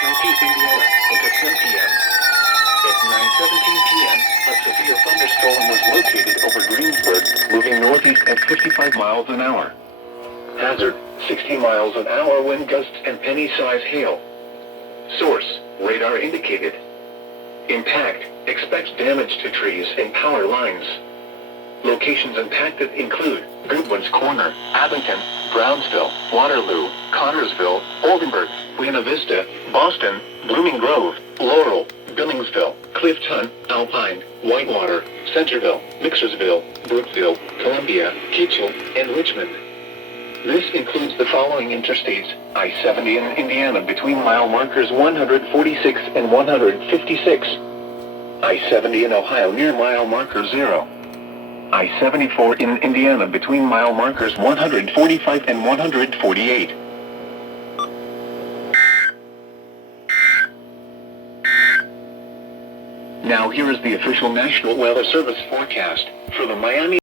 Southeast Indiana until 10 p.m. At 9:17 p.m., a severe thunderstorm was located over Greensburg, moving northeast at 55 miles an hour. Hazard, 60 miles an hour wind gusts and penny-size hail. Source, radar indicated. Impact, expects damage to trees and power lines. Locations impacted include Goodwin's Corner, Abington, Brownsville, Waterloo, Connorsville, Oldenburg, Buena Vista, Boston, Blooming Grove, Laurel, Billingsville, Clifton, Alpine, Whitewater, Centerville, Mixersville, Brookville, Columbia, Keachel, and Richmond. This includes the following interstates: I-70 in Indiana between mile markers 146 and 156. I-70 in Ohio near mile marker 0. I-74 in Indiana between mile markers 145 and 148. Now here is the official National Weather Service forecast for the Miami